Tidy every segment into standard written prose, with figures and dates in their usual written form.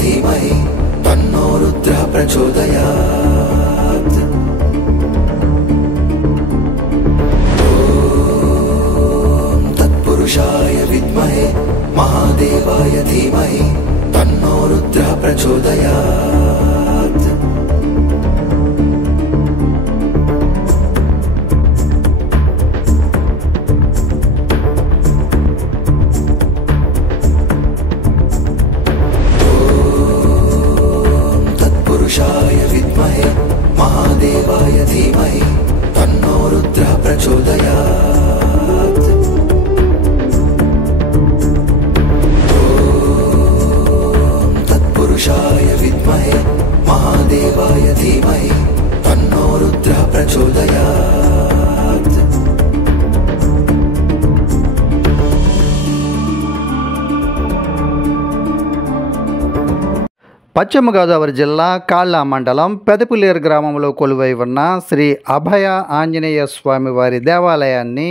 धीमहि तन्नो रुद्रः प्रचोदयात्। ॐ तत्पुरुषाय विद्महे महादेवाय धीमहि तन्नो रुद्रः प्रचोदयात्। पुरुषाय विद्महे महादेवाय धीमहि तन्नो रुद्रः प्रचोदयात्। ॐ तत्पुरुषाय विद्महे महादेवाय धीमहि तन्नो रुद्रः प्रचोदयात्। పశ్చిమ గోదావరి జిల్లా కాళ్ళ మండలం పెదపులేరు గ్రామంలో కొలువై ఉన్న శ్రీ అభయ ఆంజనేయ స్వామి వారి దేవాలయాన్ని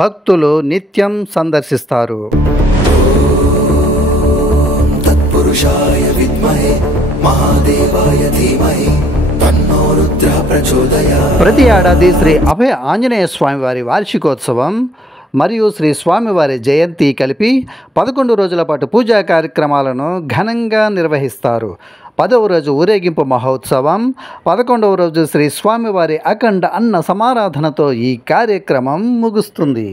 భక్తులు నిత్యం సందర్శిస్తారు. ॐ तत्पुरुषाय विद्महे महादेवाय धीमहि तन्नो रुद्रः प्रचोदयात्। ప్రతి ఏడాది శ్రీ అభయ ఆంజనేయ స్వామి వారి వార్షికోత్సవం మరియు శ్రీ స్వామివారి జయంతి కలిపి 11 రోజుల పాటు పూజా కార్యక్రమాలను ఘనంగా నిర్వహిస్తారు. 10వ రోజు ఊరేగింపు మహోత్సవం, 11వ రోజు శ్రీ స్వామివారి అఖండ అన్న సమారాధనతో ఈ కార్యక్రమం ముగుస్తుంది.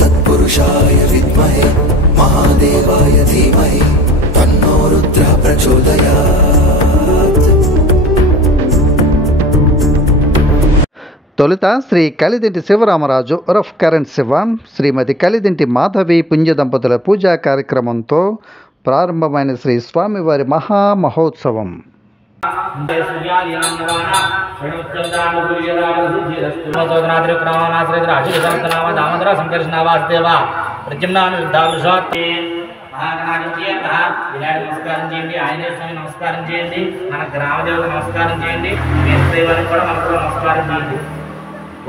तत्पुरुषाय विद्महे महादेवाय धीमहि तन्नो रुद्रः प्रचोदयात्। తొలుత శ్రీ కలిదింటి శివరామరాజు ఉరఫ్ కరెంట్ శివ, శ్రీమతి కలిదింటి మాధవి పుణ్య దంపతుల పూజా కార్యక్రమంతో ప్రారంభమైన శ్రీ స్వామివారి మహామహోత్సవం. నమస్కారం చేయండి, ఆంజనేయ స్వామి నమస్కారం చేయండి, మన గ్రామ దేవత నమస్కారం చేయండి, మీ దైవానికి కూడా మనకు నమస్కారం చేయండి.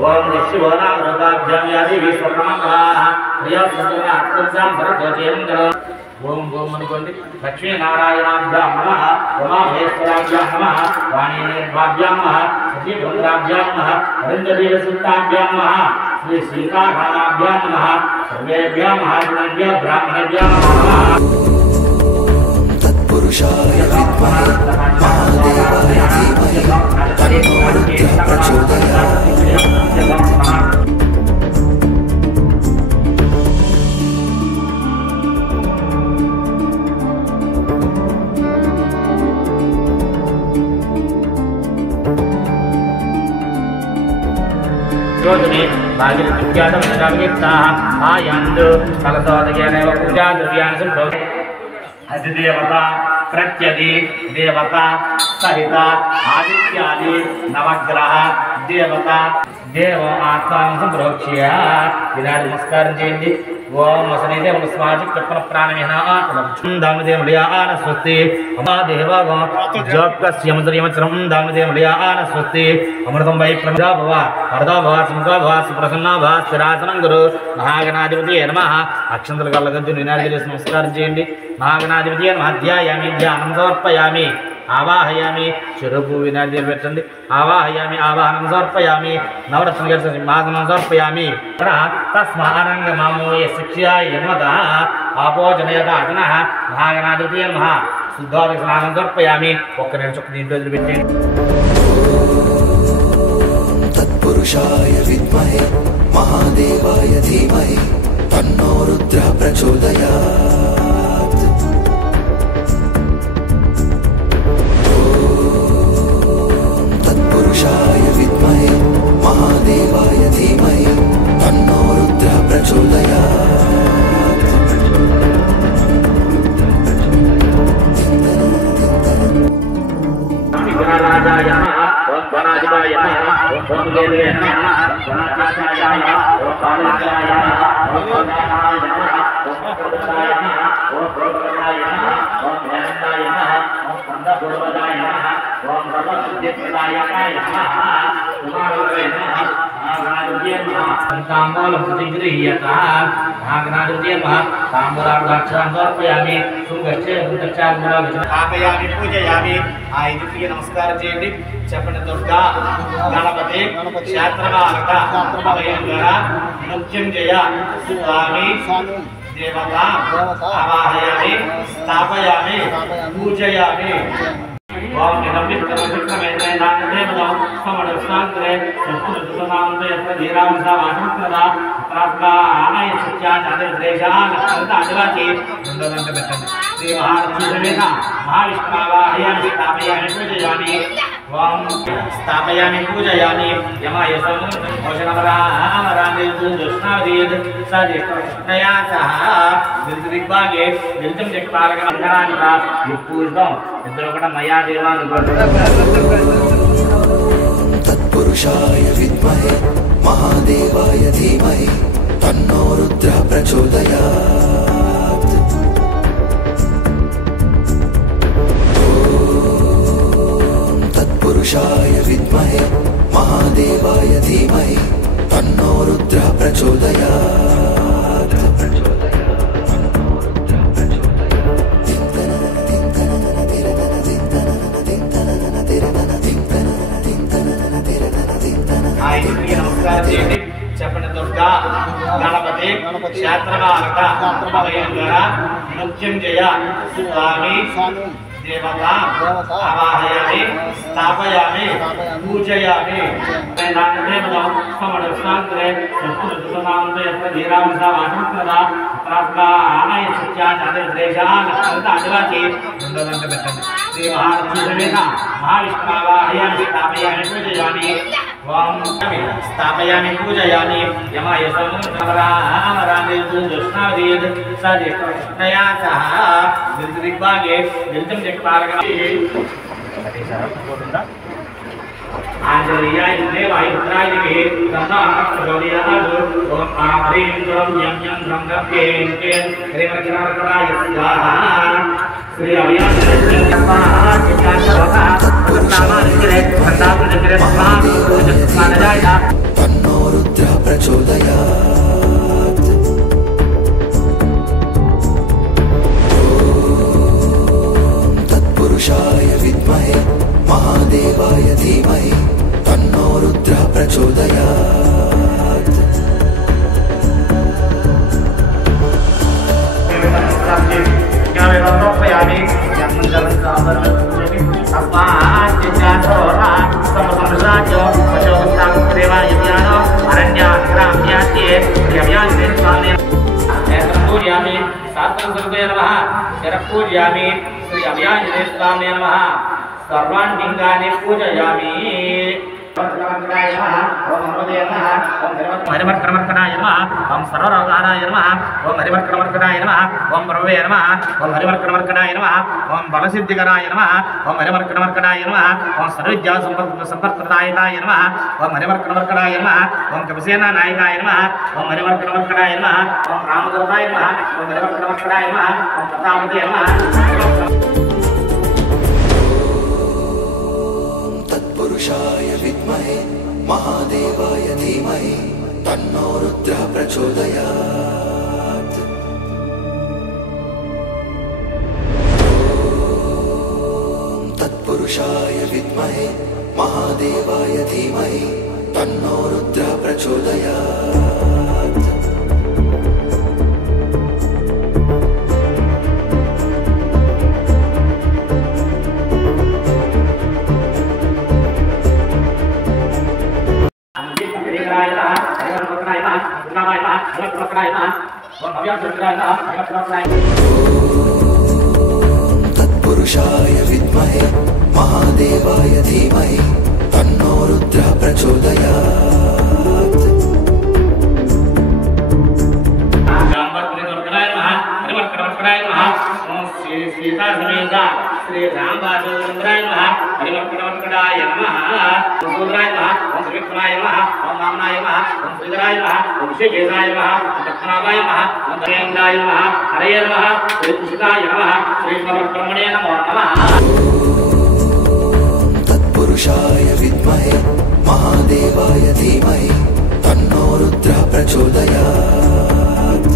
ఓం శివనామ రోగాభ్యాం యాది విశ్వకర్మకలాః ప్రియోత్సవ అత్యంతం సర్వోజయంగల. ఓం ఓం అనుకోండి. లక్ష్మీనారాయణాభ్యాం నమః, ఉమామహేశ్వరాభ్యాం నమః, వాణీభ్యాం నమః, సతీభద్రాభ్యాం నమః, అరుంధతీసుతాభ్యాం నమః, శ్రీ సీతారామాభ్యాం నమః, సర్వేభ్యో మహాజనేభ్యో బ్రాహ్మణేభ్యో నమః. तत्पुरुषाय विद्महे महादेवाय धीमहि तन्नो रुद्रः प्रचोदयात्। आयंदु कलशोदकेनैव पूजा द्रव्याणि सम्भवति। अधिदेवता प्रत्यदि देवता सहिता आदित्यादि नवग्रह देवता देव आत्मा संप्रोक्ष्य विराट नमस्कार చేయండి. ఓం వసనేదేవ స్వాజిక్ కప్పన ప్రాణమిహన దామదేవలియా ఆన స్వస్తి అమాదేవ జోక్కస్యమద్రియమచరం దామదేవలియా ఆన స్వస్తి అమృతం వై ప్రజా భవ వరదా భవ సుముఖా భవ సుప్రసన్నా భవ స్థిరాసనం గురు మహాగణాధిపతి నమః. అక్షంతలు కళ్ళగద్దు నినాది చేసి నమస్కారం చేయండి. మహాగణాధిపతి నమః. ధ్యాయామి ధ్యానం సమర్పయామి ఆవాహయామి. చెరుపు వినాది పెట్టండి. ఆవాహయామి ఆవాహనం సమర్పయామి. నవరత్న సింహాసనం సమర్పయామి. తస్మారంగ మామూయ శిక్ష్యాయ జన్మత ఆపోజనయత అజన మహాగణాధిపతి నమః. శుద్ధోదక స్నానం సమర్పయామి. ఒక్క నిమిషం దీంట్లో వదిలిపెట్టండి. तत्पुरुषाय विद्महे महादेवाय धीमहि तन्नो रुद्रः प्रचोदयात्। ॐ तत्पुरुषाय विद्महे महादेवाय धीमहि तन्नो रुद्रः प्रचोदयात्। ओम प्रभुदाय नमः ओम प्रभुदाय नमः ओम ध्यानदाय नमः ओम संदपूर्वदाय नमः ओम सर्वसिद्धिप्रदाय नमः कुमारवे नमः नागराजोय नमः ताम्बूलं प्रतिगृह्यता नागराजोय नमः ताम्बूलार्घ्यं समर्पयामि सुगच्छे उत्तरार्घ्यं स्थापयामि पूजयामि आयुधिके नमस्कारं చేయండి చెప్పండి దుర్గా గణపతి క్షేత్రపాలక అభయంకర మృత్యుంజయ స్వామి దేవత ఆవాహయామి స్థాపయామి పూజయామి ఓం నిరమిత్రమచిత్రమేతేనాదేవతం సమడస్వాగ్రే సత్తునాంతే ధీరాంసవాసంప్రదా ప్రాత్మాయ సత్యాచార్యద్రేశానక్తంతాదివాచి సుందరంత పెట్టండి శ్రీ మహాలక్ష్మి సమేత మహావిష్ణువాహయామి స్థాపయామి పూజయామి ఓం స్థాపయామి పూజయామి యమాయ సమోషణమరామరామేదుష్ణాదీద్ సదిష్ణయా సహ దిగ్భాగే దిల్తం దిక్పాలక అంధరానిక పూజితం ఇద్దరు కూడా మయా దేవాను तत्पुरुषाय विद्महे महादेवाय धीमहि तन्नो रुद्रः प्रचोदयात् ॐ तत्पुरुषाय विद्महे महादेवाय धीमहि तन्नो रुद्रः प्रचोदयात् నమస్కారం చేయండి చెప్పండి దుర్గా గణపతి క్షేత్రపాలక అభయంకర మృత్యుంజయ స్వామి దేవత ఆవాహయామి స్థాపయామి పూజయామి నాదేవతం సమడస్వాగ్రే సత్తునాంతే ధీరాంసవాసంప్రదా ప్రాత్మాయ సత్యాచార్యద్రేశానక్తంతాదివాచి సుందరంత పెట్టండి శ్రీ మహాలక్ష్మి సమేత మహావిష్ణువాహయామి స్థాపయామి పూజయామి ఓం స్థాపయామి పూజయామి యమాయ సమరామరామేదుష్ణాదీద్ సదిష్ణయా సహ దిగ్భాగే దిల్తం దిక్పాలక आंजलियाय देवाय रुद्राय दिवे तथा प्रचोदयात् ओम आमरीन्द्रं यं यं ब्रह्म केन केन हरिमर्कराय स्वाहा श्री तन्नो रुद्रः प्रचोदयात् ॐ तत्पुरुषाय विद्महे महादेवाय धीमहि तन्नो रुद्रः प्रचोदयात् पूजयामि श्री अभयाञ्जनेय स्वामिने नमः सर्वान् लिंगानि पूजयामि हरिमर्कराय नमः ओम सर्वरोगाय नमः ओम हरिमर्कराय नमः ओम प्रभवे नमः ओम हरिमर्कराय नमः ओम बलसिद्धिकराय नमः ओम हरिमर्कराय नमः ओम सर्वविद्या संपत्प्रदायकाय नमः ओम हरिमर्कराय नमः ओम कपिसेना नायकाय नमः ओम हरिमर्कराय नमः ओम रामदूताय नमः ओम हरिमर्कराय नमः ओम तथावते नमः तत्पुरुषाय विद्महे महादेवाय धीमहि तन्नो रुद्रः प्रचोदयात् ॐ तत्पुरुषाय विद्महे महादेवाय धीमहि तन्नो रुद्रः प्रचोदयात् तत्पुरुषाय विद्महे महादेवाय धीमहि तन्नो रुद्रः प्रचोदयात् सीता समेत श्री रामबासुंदराय नमः हरिवर्कणाय नमः सुंदराय नमः ओम श्रीविक्रमाय नमः ओम वामनाय नमः ओम श्रीधराय नमः ओम श्रीकेशाय नमः ओम दक्षिणाय नमः ओम दक्षिणाय नमः हरये नमः श्री कृष्णाय नमः श्री ब्रह्मणे नमो नमः तत्पुरुषाय विद्महे महादेवाय धीमहि तन्नो रुद्रः प्रचोदयात्।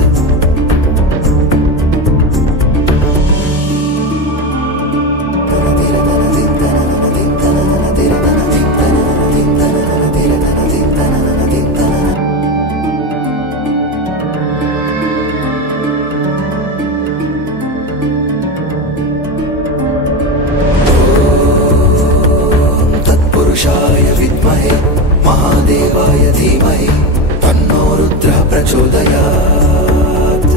तत्पुरुषाय विद्महे महादेवाय धीमहि तन्नो रुद्रः प्रचोदयात्।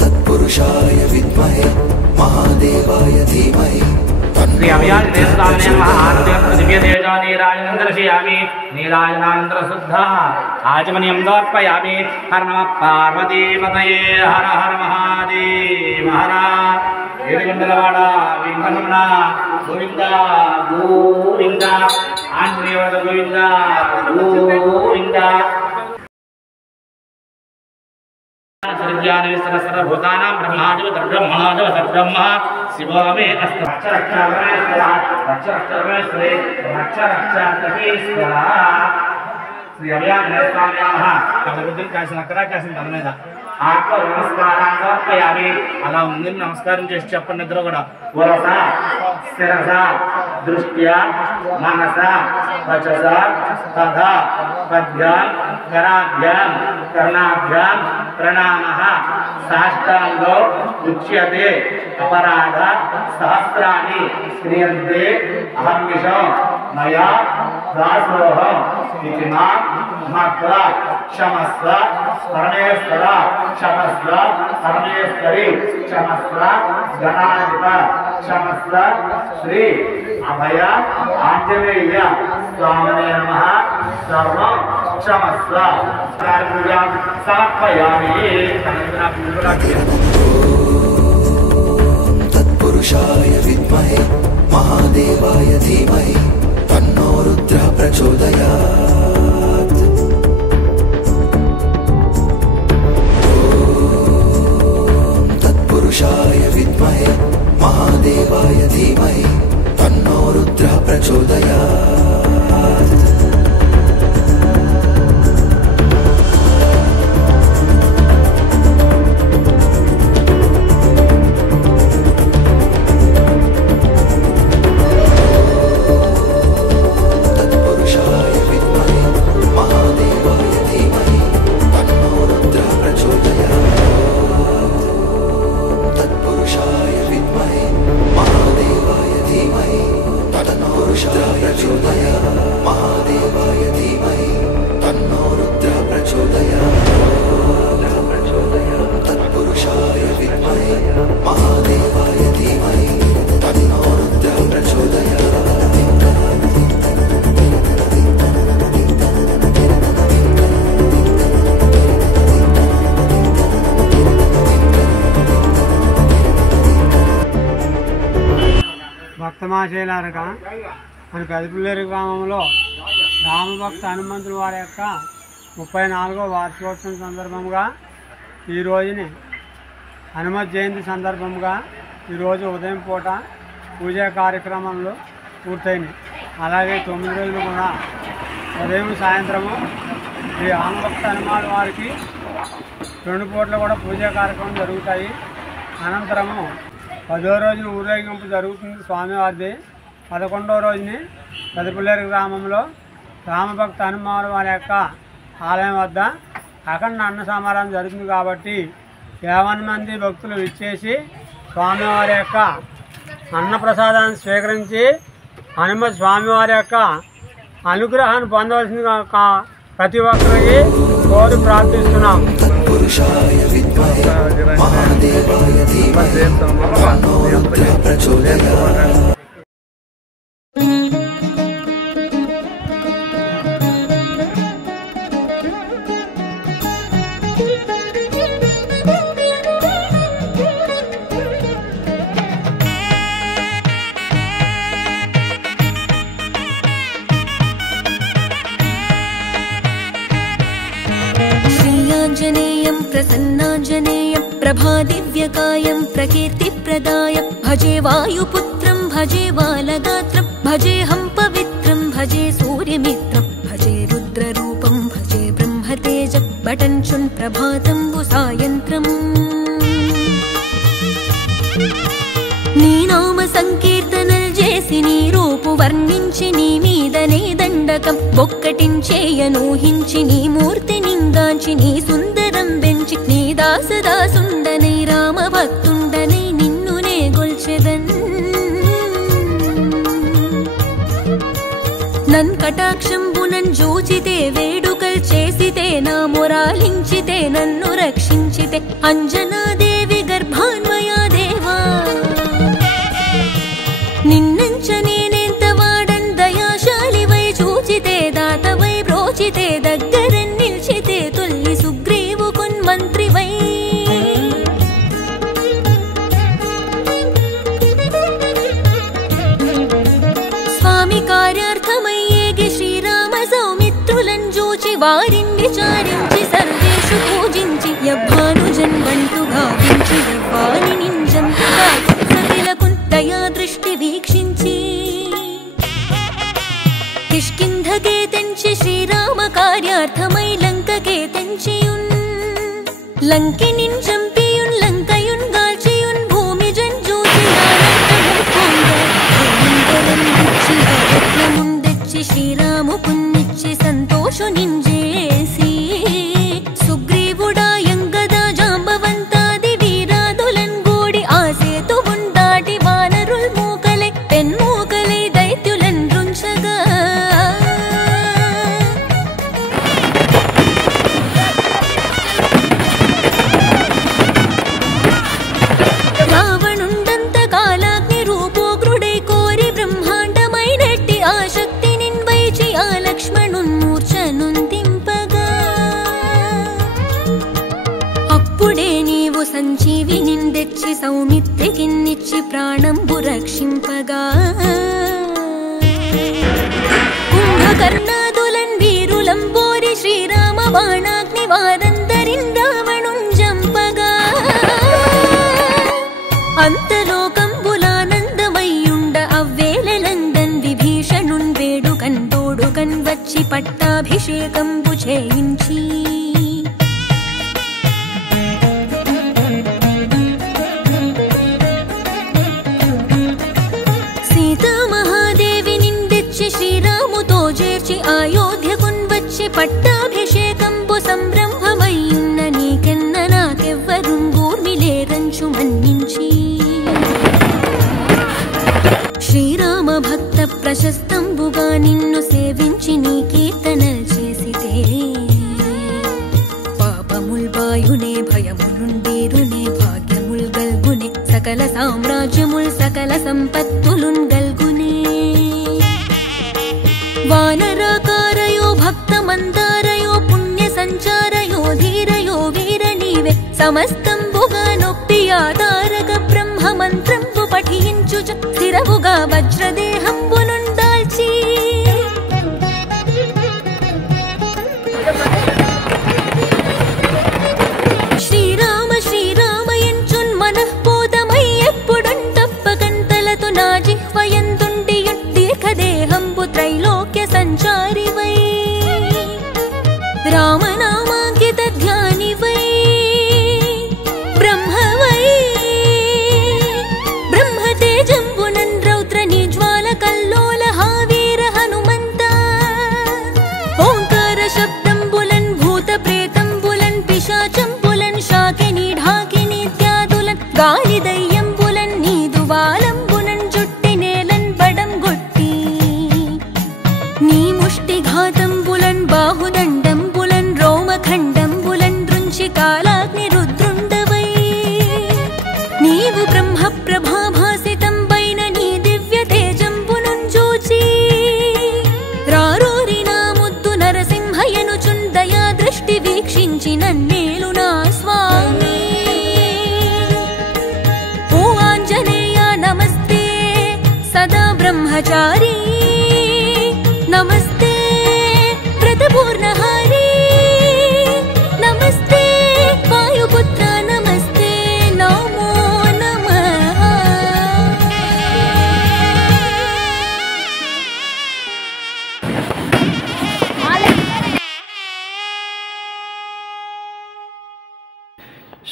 तत्पुरुषाय विद्महे महादेवाय धीमहि श्री अभियान देवताने नमः आद्य दिव्य तेजो नीराजनंदर्शयामि नीराजनानंतर शुद्ध आचमनीयं समर्पयामि। हर नमः पार्वती पतये हर हर महादेव हर ఏడుగంటలవాడ వెంకటరమణ గోవింద గోవింద ఆంజనేయ గోవింద గోవింద सर्वभूतानां ब्रह्मादिव ब्रह्मणादिव ब्रह्म शिवो मे अस्त रक्ष श्री अभियान स्वाम्याः कलबुद्धि काసిన అక్కడ కాసిన తన మీద ఆత్మ నమస్కారాన్ని సమర్పయామి। అలా ఉంది నమస్కారం చేసి చెప్పండి ఇద్దరు కూడా వరస శిరస దృష్ట్యా మనస వచస తథా పద్భ్యాం కరాభ్యాం కర్ణాభ్యాం ప్రణామః సాష్టాంగో ఉచ్యతే अपराध सहस्राणि क्रियन्ते अहर्निशो मया दासोह इति मां मत्वा क्षमस्व परमेश्वर क्षमस्व परमेश्वरी क्षमस्व गणाधिप क्षमस्व श्री अभय आंजनेय स्वामिने नमः सर्वं क्षमस्व पूजां समर्पयामि। तत्पुरुषाय विद्महे महादेवाय धीमहि तन्नो रुद्रः प्रचोदयात्। तत्पुरुषाय विद्महे महादेवाय धीमहि तन्नो रुद्रः प्रचोदयात्। భక్తమాశయులారక మన పెదపుల్లేరు గ్రామంలో రామభక్త హనుమంతుల వారి యొక్క 34వ వార్షికోత్సవం సందర్భంగా ఈ రోజుని హనుమత్ జయంతి సందర్భంగా ఈరోజు ఉదయం పూట పూజా కార్యక్రమాలు పూర్తయినాయి. అలాగే 9 రోజులు కూడా ఉదయం సాయంత్రము ఈ రామభక్త హనుమాన్ వారికి 2 పూటలు కూడా పూజా కార్యక్రమం జరుగుతాయి. అనంతరము 10వ రోజున ఊరేగింపు జరుగుతుంది స్వామివారిది. 11వ రోజుని పెదపుల్లేరు గ్రామంలో రామభక్త హనుమాన్ వారి యొక్క ఆలయం వద్ద అఖండ అన్న సమారాధన జరుగుతుంది. కాబట్టి 50 మంది భక్తులు విచ్చేసి స్వామివారి యొక్క అన్నప్రసాదాన్ని స్వీకరించి హనుమత్ స్వామివారి యొక్క అనుగ్రహాన్ని పొందవలసిందిగా ప్రతి ఒక్కరికి కోరి ప్రార్థిస్తున్నాం. तत्पुरुषाय विद्महे महादेवाय धीमहि तन्नो रुद्रः प्रचोदयात्। प्रसन्नाञ्जनेयं प्रसन्नाञ्जनेयं प्रभादिव्यकायं प्रकीर्तिप्रदायं भजे वायुपुत्रं भजे बालगात्रं भजेऽहं पवित्रं भजे सूर्यमित्रं भजे रुद्ररूपं भजे ब्रह्मतेजं बटञ्चुन् प्रभातं सायन्त्रम् నీ నామ సంకీర్తనలు చేసి నీ రూపు వర్ణించి నీ మీదనే దండకం బొక్కటించేయనూహించి నీ మూర్తి నింగాంచి నీ సుందరం పెంచి నీ దాసదాసుండనై రామ భక్తుండనై నిన్నునే గొల్చెదన్ నన్ కటాక్షంబునన్ జూచితే వేడుకల్ చేసితే నా మొరాలించితే నన్ను రక్షించితే అంజనాదేవి గర్భాన్వయా దేవా నిన్నంచ నేనెంత వాడన్ దయాశాలివై చూచితే దాతవై బ్రోచితే దగ్గర నిల్చితే తొల్లి సుగ్రీవు కొన్మంత్రివై స్వామి కార్యార్థమయ్యేగి శ్రీరామ సౌమిత్రులను చూచి వారిని విచారించి సర్వేషు పూజించి యభానుజన్ వంటు గావించి యవ్వాని నింజంతుగా సతిలకు దయా దృష్టి వీక్షించి కిష్కింధకే తెంచి శ్రీరామ కార్యార్థమై లంకకే తెంచియున్ లంకినిన్ చంపియున్ లంకయున్ గాల్చియున్ భూమి జంజూచి ముందెచ్చి శ్రీరాము పున్నిచ్చి సంతోషు నింజేసి సుగ్రీవుడా యంగద జాంబవంతాది వీరాదులన్ గూడి ఆసేతు ఉండాటి వానరుల్ మూకలై పెన్మూకలై దైత్యులన్ రుంచగా రావణుండంత కాలాగ్ని రూపోగ్రుడై కోరి బ్రహ్మాండమైనట్టి ఆశక్తి నిన్వైచి ఆ లక్ష్మణున్ మూర్ఛనుందింపగా అప్పుడే నీవు సంజీవి నిందెచ్చి సౌమిత్రికిన్నిచ్చి ప్రాణంబు రక్షింపగా కుంభకర్ణాదులన్ వీరులంబోరి శ్రీరామ బాణాగ్ని వారందరిన్ రావణున్ జంపగా అంతలోకంబులానందమయ్యుండ అవ్వేళలందన్ విభీషణున్ వేడుకన్ తోడుకన్ వచ్చి పట్టాభిషేకంబు చేయించి సీతామహాదేవి నిందెచ్చి శ్రీరాముతో చేర్చి అయోధ్యకున్ వచ్చి పట్టాభిషేకంబు సంరంభమయ్యున్న నీకెన్న నాకెవ్వరుంగూర్మిలేరంచు మన్నించి శ్రీరామ భక్త ప్రశస్తంబుగా నిన్ను సేవించి నీ కీర్తనల్ చేసితే పాపముల్ బాయునే భయములుండేరునే భాగ్యముల్ గల్గునే సకల సామ్రాజ్యముల్ సకల సంపత్తులున్ గల్గునే వానరాకారయో భక్త మందారయో పుణ్య సంచారయో ధీరయో వీర నీవే సమస్తంబుగా నొప్పి ఆధారక బ్రహ్మ మంత్రంబు పఠించు స్థిరముగా వజ్రదేహంబునుందాల్చి శ్రీరామ శ్రీరామ ఎంచున్ మనఃపోతమై ఎప్పుడున్ తప్పకంతలతో నా జిహ్వయందుండియున్ దీర్ఘదేహంబు త్రైలోక్య సంచారివై రామనామాంకిత ధ్యానివై బ్రహ్మవై బ్రహ్మతేజంబునన్ రౌద్ర నిజ్వాల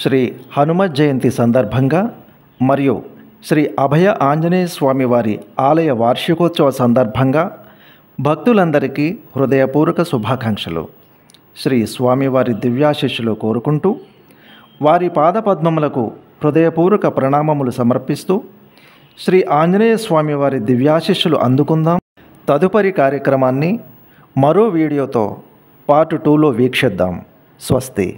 శ్రీ హనుమత్ జయంతి సందర్భంగా మరియు శ్రీ అభయ ఆంజనేయ స్వామి వారి ఆలయ వార్షికోత్సవ సందర్భంగా భక్తులందరికీ హృదయపూర్వక శుభాకాంక్షలు. శ్రీ స్వామివారి దివ్యాశిష్యులు కోరుకుంటూ వారి పాదపద్మములకు హృదయపూర్వక ప్రణామములు సమర్పిస్తూ శ్రీ ఆంజనేయ స్వామి వారి దివ్యాశిష్యులు అందుకుందాం. తదుపరి కార్యక్రమాన్ని మరో వీడియోతో పార్ట్ 2లో వీక్షిద్దాం. స్వస్తి.